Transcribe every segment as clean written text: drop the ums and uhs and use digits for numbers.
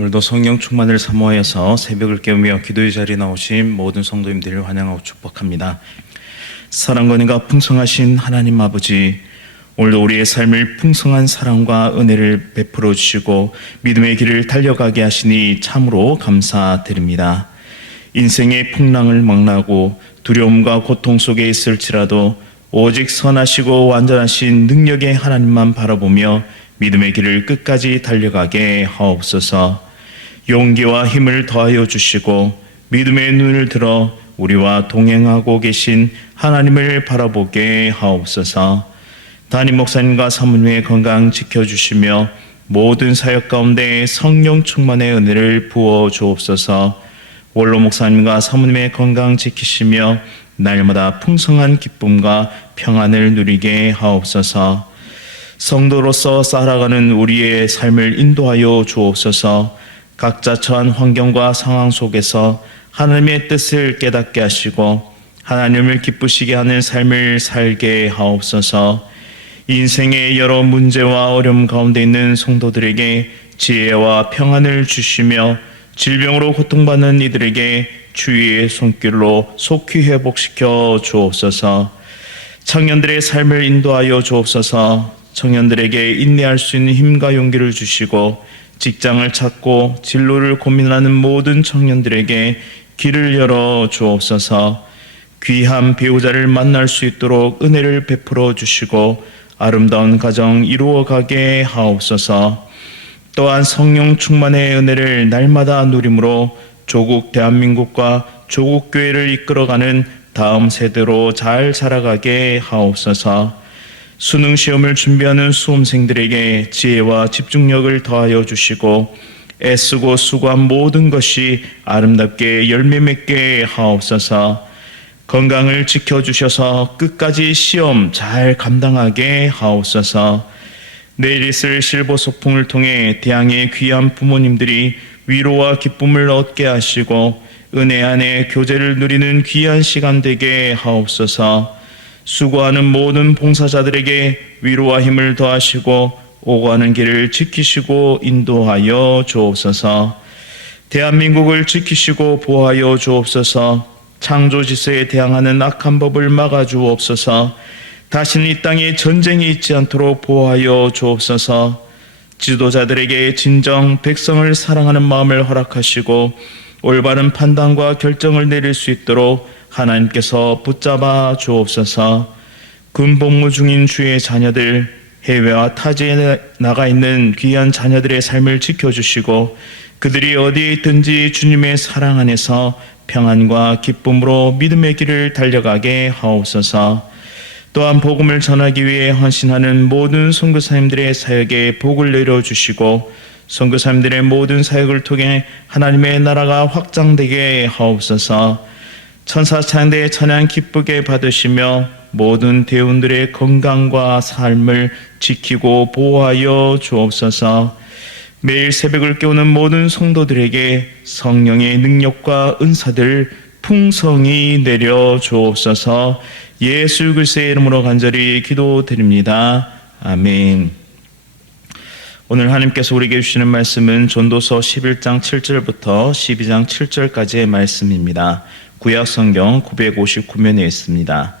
오늘도 성령 충만을 사모하여서 새벽을 깨우며 기도의 자리에 나오신 모든 성도님들을 환영하고 축복합니다. 사랑과 은혜가 풍성하신 하나님 아버지, 오늘도 우리의 삶을 풍성한 사랑과 은혜를 베풀어 주시고 믿음의 길을 달려가게 하시니 참으로 감사드립니다. 인생의 풍랑을 망라하고 두려움과 고통 속에 있을지라도 오직 선하시고 완전하신 능력의 하나님만 바라보며 믿음의 길을 끝까지 달려가게 하옵소서. 용기와 힘을 더하여 주시고 믿음의 눈을 들어 우리와 동행하고 계신 하나님을 바라보게 하옵소서. 담임 목사님과 사모님의 건강 지켜주시며 모든 사역 가운데 성령 충만의 은혜를 부어 주옵소서. 원로 목사님과 사모님의 건강 지키시며 날마다 풍성한 기쁨과 평안을 누리게 하옵소서. 성도로서 살아가는 우리의 삶을 인도하여 주옵소서. 각자 처한 환경과 상황 속에서 하나님의 뜻을 깨닫게 하시고 하나님을 기쁘시게 하는 삶을 살게 하옵소서. 인생의 여러 문제와 어려움 가운데 있는 성도들에게 지혜와 평안을 주시며 질병으로 고통받는 이들에게 주의 손길로 속히 회복시켜 주옵소서. 청년들의 삶을 인도하여 주옵소서. 청년들에게 인내할 수 있는 힘과 용기를 주시고 직장을 찾고 진로를 고민하는 모든 청년들에게 길을 열어 주옵소서. 귀한 배우자를 만날 수 있도록 은혜를 베풀어 주시고 아름다운 가정 이루어가게 하옵소서. 또한 성령 충만의 은혜를 날마다 누림으로 조국 대한민국과 조국 교회를 이끌어가는 다음 세대로 잘 자라가게 하옵소서. 수능 시험을 준비하는 수험생들에게 지혜와 집중력을 더하여 주시고 애쓰고 수고한 모든 것이 아름답게 열매 맺게 하옵소서. 건강을 지켜주셔서 끝까지 시험 잘 감당하게 하옵소서. 내일 있을 실버 소풍을 통해 대항의 귀한 부모님들이 위로와 기쁨을 얻게 하시고 은혜 안에 교제를 누리는 귀한 시간 되게 하옵소서. 수고하는 모든 봉사자들에게 위로와 힘을 더하시고 오고 가는 길을 지키시고 인도하여 주옵소서. 대한민국을 지키시고 보호하여 주옵소서. 창조 질서에 대항하는 악한 법을 막아 주옵소서. 다시는 이 땅에 전쟁이 있지 않도록 보호하여 주옵소서. 지도자들에게 진정 백성을 사랑하는 마음을 허락하시고 올바른 판단과 결정을 내릴 수 있도록 하나님께서 붙잡아 주옵소서. 군복무 중인 주의 자녀들, 해외와 타지에 나가 있는 귀한 자녀들의 삶을 지켜주시고 그들이 어디에 있든지 주님의 사랑 안에서 평안과 기쁨으로 믿음의 길을 달려가게 하옵소서. 또한 복음을 전하기 위해 헌신하는 모든 선교사님들의 사역에 복을 내려주시고 선교사님들의 모든 사역을 통해 하나님의 나라가 확장되게 하옵소서. 천사 창대의 찬양 기쁘게 받으시며 모든 대원들의 건강과 삶을 지키고 보호하여 주옵소서. 매일 새벽을 깨우는 모든 성도들에게 성령의 능력과 은사들 풍성히 내려 주옵소서. 예수 그리스도의 이름으로 간절히 기도드립니다. 아멘. 오늘 하나님께서 우리에게 주시는 말씀은 전도서 11장 7절부터 12장 7절까지의 말씀입니다. 구약 성경 959면에 있습니다.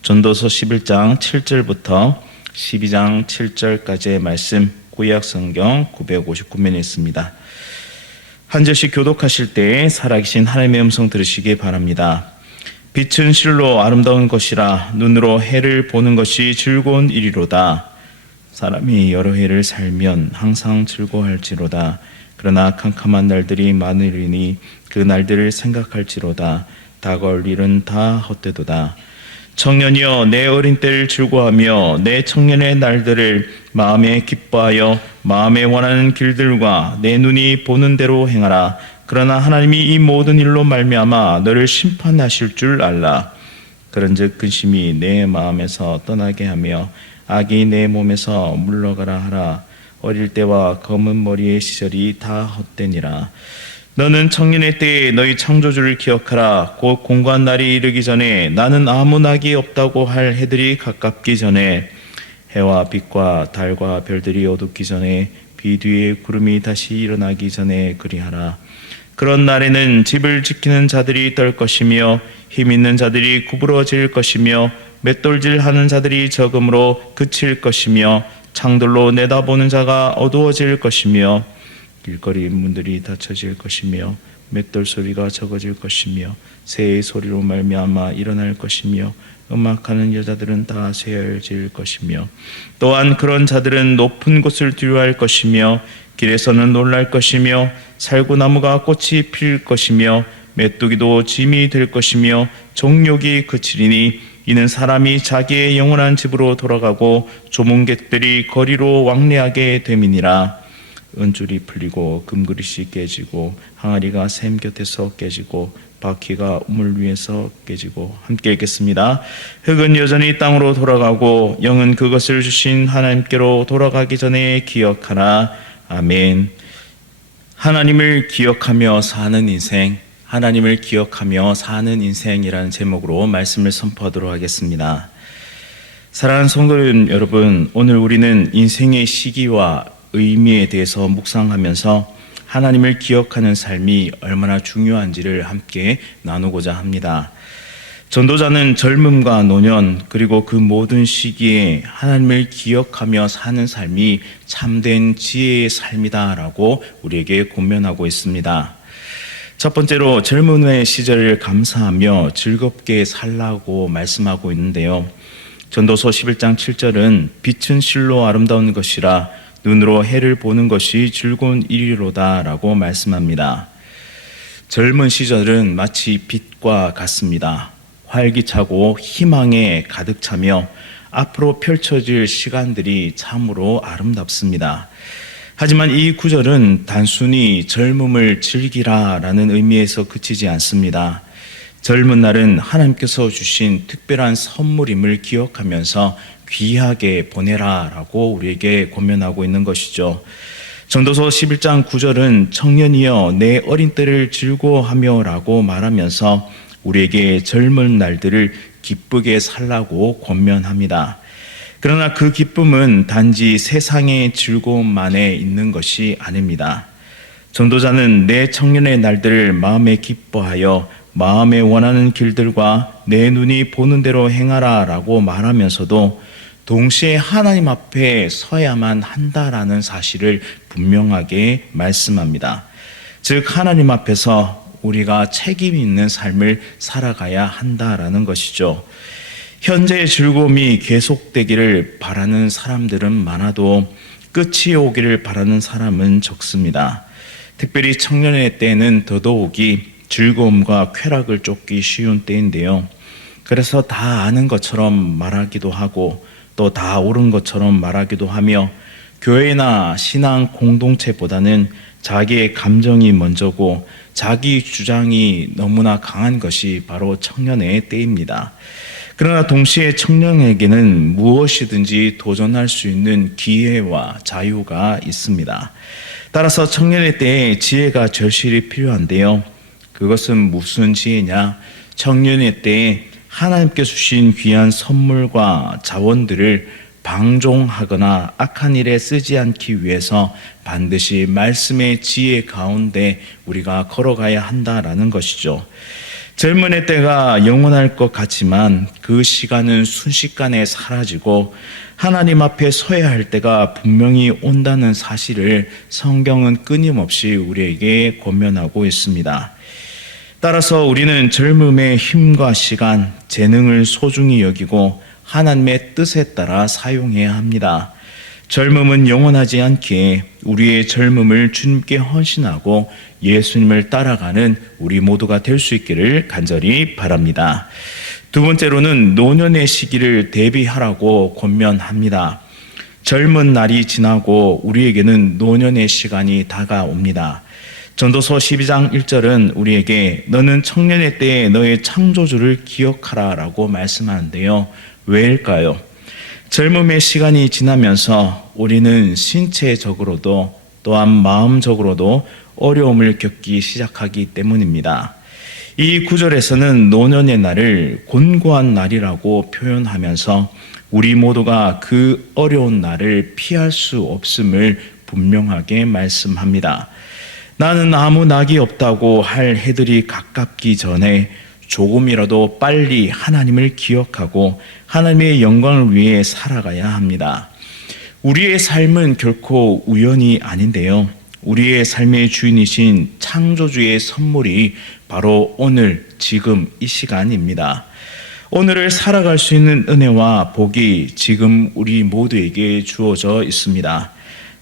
전도서 11장 7절부터 12장 7절까지의 말씀, 구약 성경 959면에 있습니다. 한 절씩 교독하실 때 살아계신 하나님의 음성 들으시기 바랍니다. 빛은 실로 아름다운 것이라 눈으로 해를 보는 것이 즐거운 일이로다. 사람이 여러 해를 살면 항상 즐거워할지로다. 그러나 캄캄한 날들이 많으리니 그 날들을 생각할지로다. 다가올 일은 다 헛되도다. 청년이여 내 어린 때를 즐거워하며 내 청년의 날들을 마음에 기뻐하여 마음에 원하는 길들과 내 눈이 보는 대로 행하라. 그러나 하나님이 이 모든 일로 말미암아 너를 심판하실 줄 알라. 그런즉 근심이 내 마음에서 떠나게 하며 악이 내 몸에서 물러가라 하라. 어릴 때와 검은 머리의 시절이 다 헛되니라. 너는 청년의 때에 너희 창조주를 기억하라. 곧 공고한 날이 이르기 전에 나는 아무 낙이 없다고 할 해들이 가깝기 전에 해와 빛과 달과 별들이 어둡기 전에 비 뒤에 구름이 다시 일어나기 전에 그리하라. 그런 날에는 집을 지키는 자들이 떨 것이며 힘 있는 자들이 구부러질 것이며 맷돌질하는 자들이 적음으로 그칠 것이며 창들로 내다보는 자가 어두워질 것이며 길거리 문들이 닫혀질 것이며 맷돌 소리가 적어질 것이며 새의 소리로 말미암아 일어날 것이며 음악하는 여자들은 다 쇠혈질 것이며 또한 그런 자들은 높은 곳을 두려워할 것이며 길에서는 놀랄 것이며 살구나무가 꽃이 필 것이며 메뚜기도 짐이 될 것이며 정욕이 그치리니 이는 사람이 자기의 영원한 집으로 돌아가고 조문객들이 거리로 왕래하게 됨이니라. 은줄이 풀리고 금그릇이 깨지고 항아리가 샘 곁에서 깨지고 바퀴가 우물 위에서 깨지고. 함께 읽겠습니다. 흙은 여전히 땅으로 돌아가고 영은 그것을 주신 하나님께로 돌아가기 전에 기억하라. 아멘. 하나님을 기억하며 사는 인생, 하나님을 기억하며 사는 인생이라는 제목으로 말씀을 선포하도록 하겠습니다. 사랑하는 성도 여러분, 오늘 우리는 인생의 시기와 의미에 대해서 묵상하면서 하나님을 기억하는 삶이 얼마나 중요한지를 함께 나누고자 합니다. 전도자는 젊음과 노년 그리고 그 모든 시기에 하나님을 기억하며 사는 삶이 참된 지혜의 삶이다라고 우리에게 권면하고 있습니다. 첫 번째로 젊음의 시절을 감사하며 즐겁게 살라고 말씀하고 있는데요. 전도서 11장 7절은 빛은 실로 아름다운 것이라 눈으로 해를 보는 것이 즐거운 일이로다 라고 말씀합니다. 젊은 시절은 마치 빛과 같습니다. 활기차고 희망에 가득 차며 앞으로 펼쳐질 시간들이 참으로 아름답습니다. 하지만 이 구절은 단순히 젊음을 즐기라 라는 의미에서 그치지 않습니다. 젊은 날은 하나님께서 주신 특별한 선물임을 기억하면서 귀하게 보내라 라고 우리에게 권면하고 있는 것이죠. 전도서 11장 9절은 청년이여 내 어린 때를 즐거워하며 라고 말하면서 우리에게 젊은 날들을 기쁘게 살라고 권면합니다. 그러나 그 기쁨은 단지 세상의 즐거움만에 있는 것이 아닙니다. 전도자는 내 청년의 날들을 마음에 기뻐하여 마음에 원하는 길들과 내 눈이 보는 대로 행하라 라고 말하면서도 동시에 하나님 앞에 서야만 한다라는 사실을 분명하게 말씀합니다. 즉 하나님 앞에서 우리가 책임 있는 삶을 살아가야 한다라는 것이죠. 현재의 즐거움이 계속되기를 바라는 사람들은 많아도 끝이 오기를 바라는 사람은 적습니다. 특별히 청년의 때는 더더욱이 즐거움과 쾌락을 쫓기 쉬운 때인데요. 그래서 다 아는 것처럼 말하기도 하고 또 다 옳은 것처럼 말하기도 하며 교회나 신앙 공동체보다는 자기의 감정이 먼저고 자기 주장이 너무나 강한 것이 바로 청년의 때입니다. 그러나 동시에 청년에게는 무엇이든지 도전할 수 있는 기회와 자유가 있습니다. 따라서 청년의 때에 지혜가 절실히 필요한데요. 그것은 무슨 지혜냐? 청년의 때에 하나님께 주신 귀한 선물과 자원들을 방종하거나 악한 일에 쓰지 않기 위해서 반드시 말씀의 지혜 가운데 우리가 걸어가야 한다라는 것이죠. 젊은의 때가 영원할 것 같지만 그 시간은 순식간에 사라지고 하나님 앞에 서야 할 때가 분명히 온다는 사실을 성경은 끊임없이 우리에게 권면하고 있습니다. 따라서 우리는 젊음의 힘과 시간, 재능을 소중히 여기고 하나님의 뜻에 따라 사용해야 합니다. 젊음은 영원하지 않기에 우리의 젊음을 주님께 헌신하고 예수님을 따라가는 우리 모두가 될 수 있기를 간절히 바랍니다. 두 번째로는 노년의 시기를 대비하라고 권면합니다. 젊은 날이 지나고 우리에게는 노년의 시간이 다가옵니다. 전도서 12장 1절은 우리에게 너는 청년의 때에 너의 창조주를 기억하라 라고 말씀하는데요. 왜일까요? 젊음의 시간이 지나면서 우리는 신체적으로도 또한 마음적으로도 어려움을 겪기 시작하기 때문입니다. 이 구절에서는 노년의 날을 곤고한 날이라고 표현하면서 우리 모두가 그 어려운 날을 피할 수 없음을 분명하게 말씀합니다. 나는 아무 낙이 없다고 할 해들이 가깝기 전에 조금이라도 빨리 하나님을 기억하고 하나님의 영광을 위해 살아가야 합니다. 우리의 삶은 결코 우연이 아닌데요. 우리의 삶의 주인이신 창조주의 선물이 바로 오늘, 지금 이 시간입니다. 오늘을 살아갈 수 있는 은혜와 복이 지금 우리 모두에게 주어져 있습니다.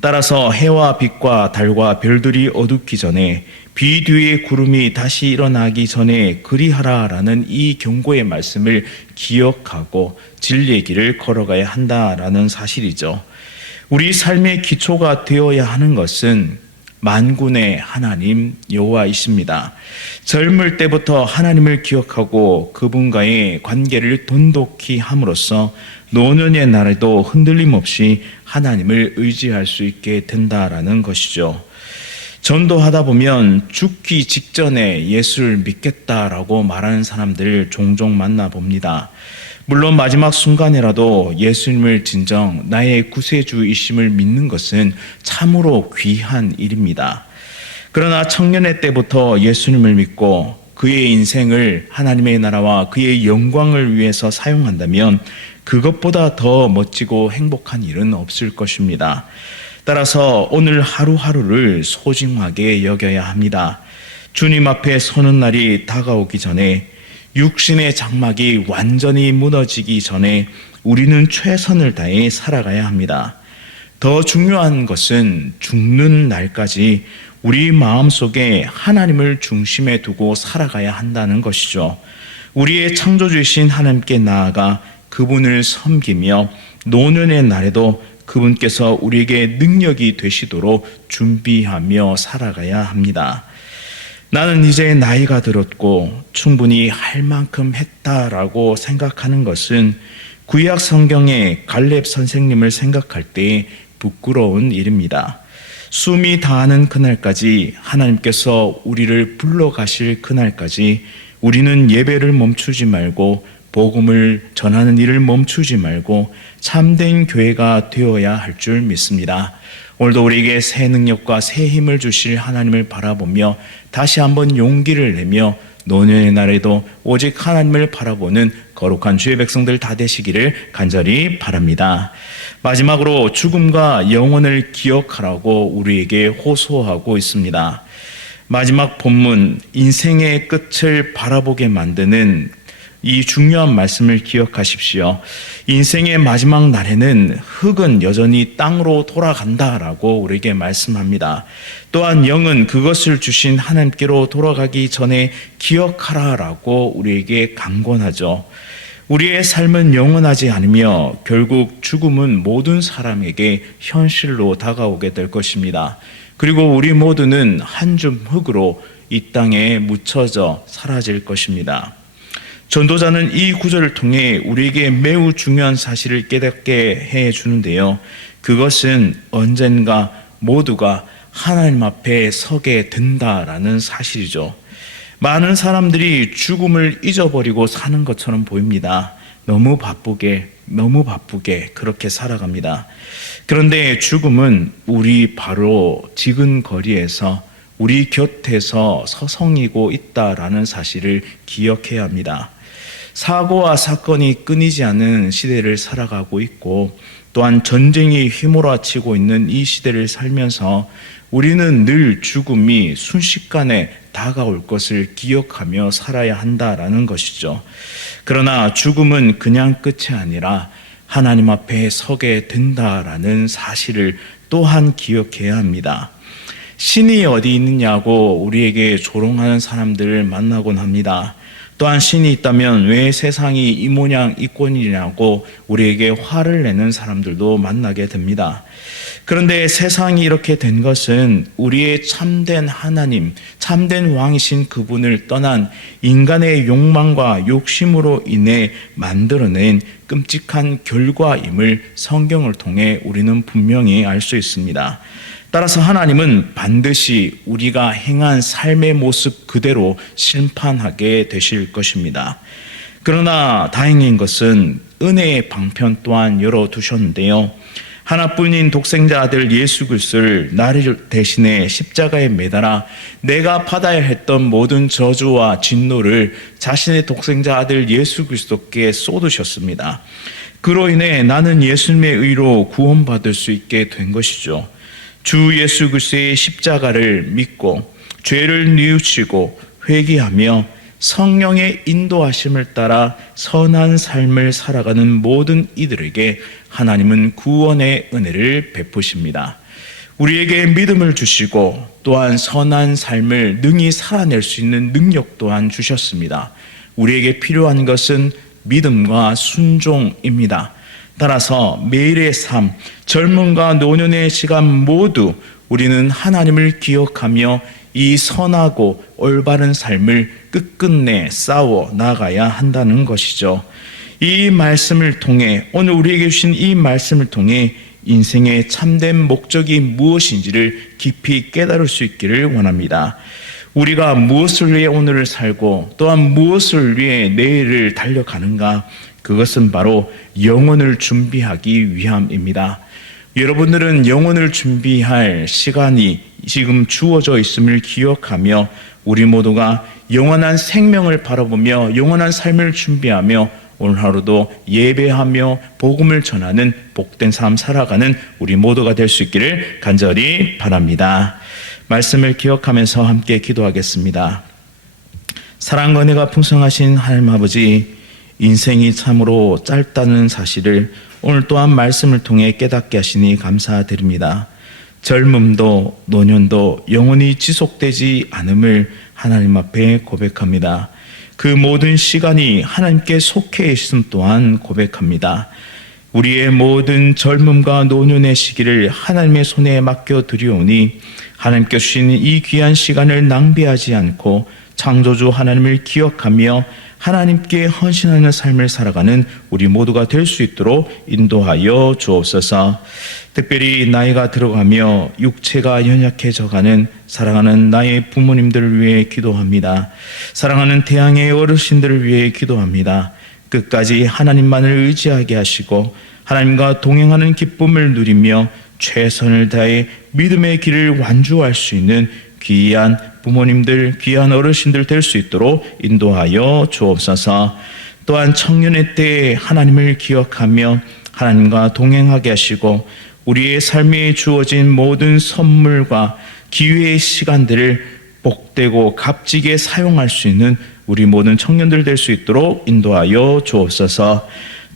따라서 해와 빛과 달과 별들이 어둡기 전에 비 뒤에 구름이 다시 일어나기 전에 그리하라라는 이 경고의 말씀을 기억하고 진리의 길을 걸어가야 한다라는 사실이죠. 우리 삶의 기초가 되어야 하는 것은 만군의 하나님 여호와이십니다. 젊을 때부터 하나님을 기억하고 그분과의 관계를 돈독히 함으로써 노년의 날에도 흔들림 없이 하나님을 의지할 수 있게 된다라는 것이죠. 전도하다 보면 죽기 직전에 예수를 믿겠다라고 말하는 사람들을 종종 만나봅니다. 물론 마지막 순간이라도 예수님을 진정 나의 구세주이심을 믿는 것은 참으로 귀한 일입니다. 그러나 청년의 때부터 예수님을 믿고 그의 인생을 하나님의 나라와 그의 영광을 위해서 사용한다면 그것보다 더 멋지고 행복한 일은 없을 것입니다. 따라서 오늘 하루하루를 소중하게 여겨야 합니다. 주님 앞에 서는 날이 다가오기 전에, 육신의 장막이 완전히 무너지기 전에 우리는 최선을 다해 살아가야 합니다. 더 중요한 것은 죽는 날까지 우리 마음속에 하나님을 중심에 두고 살아가야 한다는 것이죠. 우리의 창조주이신 하나님께 나아가 그분을 섬기며 노년의 날에도 그분께서 우리에게 능력이 되시도록 준비하며 살아가야 합니다. 나는 이제 나이가 들었고 충분히 할 만큼 했다라고 생각하는 것은 구약 성경의 갈렙 선생님을 생각할 때 부끄러운 일입니다. 숨이 다하는 그날까지, 하나님께서 우리를 불러가실 그날까지 우리는 예배를 멈추지 말고 복음을 전하는 일을 멈추지 말고 참된 교회가 되어야 할 줄 믿습니다. 오늘도 우리에게 새 능력과 새 힘을 주실 하나님을 바라보며 다시 한번 용기를 내며 노년의 날에도 오직 하나님을 바라보는 거룩한 주의 백성들 다 되시기를 간절히 바랍니다. 마지막으로 죽음과 영혼을 기억하라고 우리에게 호소하고 있습니다. 마지막 본문, 인생의 끝을 바라보게 만드는 이 중요한 말씀을 기억하십시오. 인생의 마지막 날에는 흙은 여전히 땅으로 돌아간다라고 우리에게 말씀합니다. 또한 영은 그것을 주신 하나님께로 돌아가기 전에 기억하라라고 우리에게 강권하죠. 우리의 삶은 영원하지 않으며 결국 죽음은 모든 사람에게 현실로 다가오게 될 것입니다. 그리고 우리 모두는 한 줌 흙으로 이 땅에 묻혀져 사라질 것입니다. 전도자는 이 구절을 통해 우리에게 매우 중요한 사실을 깨닫게 해주는데요. 그것은 언젠가 모두가 하나님 앞에 서게 된다라는 사실이죠. 많은 사람들이 죽음을 잊어버리고 사는 것처럼 보입니다. 너무 바쁘게 그렇게 살아갑니다. 그런데 죽음은 우리 바로 지근거리에서 우리 곁에서 서성이고 있다라는 사실을 기억해야 합니다. 사고와 사건이 끊이지 않는 시대를 살아가고 있고 또한 전쟁이 휘몰아치고 있는 이 시대를 살면서 우리는 늘 죽음이 순식간에 다가올 것을 기억하며 살아야 한다라는 것이죠. 그러나 죽음은 그냥 끝이 아니라 하나님 앞에 서게 된다라는 사실을 또한 기억해야 합니다. 신이 어디 있느냐고 우리에게 조롱하는 사람들을 만나곤 합니다. 또한 신이 있다면 왜 세상이 이 모양 이 꼴이냐고 우리에게 화를 내는 사람들도 만나게 됩니다. 그런데 세상이 이렇게 된 것은 우리의 참된 하나님, 참된 왕이신 그분을 떠난 인간의 욕망과 욕심으로 인해 만들어낸 끔찍한 결과임을 성경을 통해 우리는 분명히 알 수 있습니다. 따라서 하나님은 반드시 우리가 행한 삶의 모습 그대로 심판하게 되실 것입니다. 그러나 다행인 것은 은혜의 방편 또한 열어두셨는데요. 하나뿐인 독생자 아들 예수 그리스도를 나를 대신해 십자가에 매달아 내가 받아야 했던 모든 저주와 진노를 자신의 독생자 아들 예수 그리스도께 쏟으셨습니다. 그로 인해 나는 예수님의 의로 구원받을 수 있게 된 것이죠. 주 예수 그리스도의 십자가를 믿고 죄를 뉘우치고 회개하며 성령의 인도하심을 따라 선한 삶을 살아가는 모든 이들에게 하나님은 구원의 은혜를 베푸십니다. 우리에게 믿음을 주시고 또한 선한 삶을 능히 살아낼 수 있는 능력 또한 주셨습니다. 우리에게 필요한 것은 믿음과 순종입니다. 따라서 매일의 삶, 젊음과 노년의 시간 모두 우리는 하나님을 기억하며 이 선하고 올바른 삶을 끝끝내 싸워 나가야 한다는 것이죠. 이 말씀을 통해, 오늘 우리에게 주신 이 말씀을 통해 인생의 참된 목적이 무엇인지를 깊이 깨달을 수 있기를 원합니다. 우리가 무엇을 위해 오늘을 살고 또한 무엇을 위해 내일을 달려가는가? 그것은 바로 영혼을 준비하기 위함입니다. 여러분들은 영혼을 준비할 시간이 지금 주어져 있음을 기억하며 우리 모두가 영원한 생명을 바라보며 영원한 삶을 준비하며 오늘 하루도 예배하며 복음을 전하는 복된 삶 살아가는 우리 모두가 될 수 있기를 간절히 바랍니다. 말씀을 기억하면서 함께 기도하겠습니다. 사랑과 은혜가 풍성하신 하나님 아버지, 인생이 참으로 짧다는 사실을 오늘 또한 말씀을 통해 깨닫게 하시니 감사드립니다. 젊음도 노년도 영원히 지속되지 않음을 하나님 앞에 고백합니다. 그 모든 시간이 하나님께 속해 있음 또한 고백합니다. 우리의 모든 젊음과 노년의 시기를 하나님의 손에 맡겨 드리오니 하나님께 주신 이 귀한 시간을 낭비하지 않고 창조주 하나님을 기억하며 하나님께 헌신하는 삶을 살아가는 우리 모두가 될 수 있도록 인도하여 주옵소서. 특별히 나이가 들어가며 육체가 연약해져가는 사랑하는 나의 부모님들을 위해 기도합니다. 사랑하는 태양의 어르신들을 위해 기도합니다. 끝까지 하나님만을 의지하게 하시고 하나님과 동행하는 기쁨을 누리며 최선을 다해 믿음의 길을 완주할 수 있는 귀한 부모님들, 귀한 어르신들 될 수 있도록 인도하여 주옵소서. 또한 청년의 때에 하나님을 기억하며 하나님과 동행하게 하시고 우리의 삶에 주어진 모든 선물과 기회의 시간들을 복되고 값지게 사용할 수 있는 우리 모든 청년들 될 수 있도록 인도하여 주옵소서.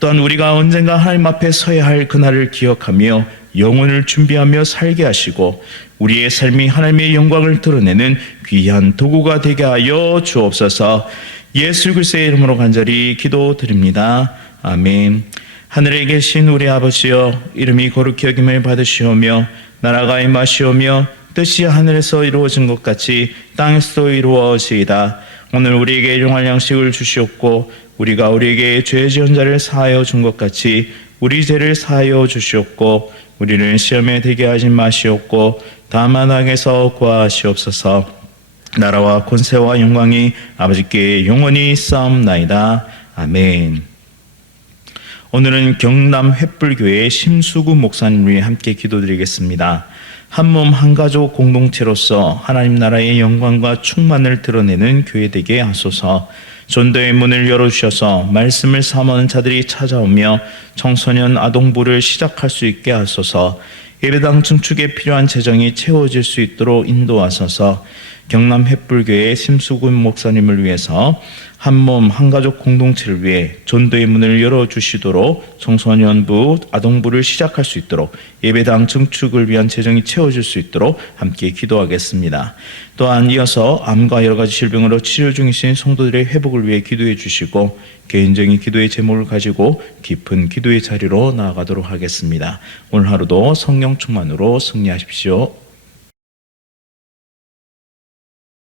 또한 우리가 언젠가 하나님 앞에 서야 할 그날을 기억하며 영혼을 준비하며 살게 하시고 우리의 삶이 하나님의 영광을 드러내는 귀한 도구가 되게 하여 주옵소서. 예수 그리스도의 이름으로 간절히 기도드립니다. 아멘. 하늘에 계신 우리 아버지여, 이름이 거룩히 여김을 받으시오며 나라가 임하시오며 뜻이 하늘에서 이루어진 것 같이 땅에서도 이루어지이다. 오늘 우리에게 일용할 양식을 주시옵고 우리가 우리에게 죄 지은 자를 사하여 준 것 같이 우리 죄를 사하여 주시옵고 우리를 시험에 들게 하지 마시옵고 다만 악에서 구하시옵소서. 나라와 권세와 영광이 아버지께 영원히 싸움나이다. 아멘. 오늘은 경남 횃불교회 심수구 목사님 위해 함께 기도드리겠습니다. 한 몸 한 가족 공동체로서 하나님 나라의 영광과 충만을 드러내는 교회 되게 하소서. 전도의 문을 열어주셔서 말씀을 사모하는 자들이 찾아오며 청소년 아동부를 시작할 수 있게 하소서. 예배당 증축에 필요한 재정이 채워질 수 있도록 인도하소서. 경남 횃불교회 심수군 목사님을 위해서 한 몸 한 가족 공동체를 위해 전도의 문을 열어주시도록 청소년부 아동부를 시작할 수 있도록 예배당 증축을 위한 재정이 채워질 수 있도록 함께 기도하겠습니다. 또한 이어서 암과 여러 가지 질병으로 치료 중이신 성도들의 회복을 위해 기도해 주시고 개인적인 기도의 제목을 가지고 깊은 기도의 자리로 나아가도록 하겠습니다. 오늘 하루도 성령 충만으로 승리하십시오.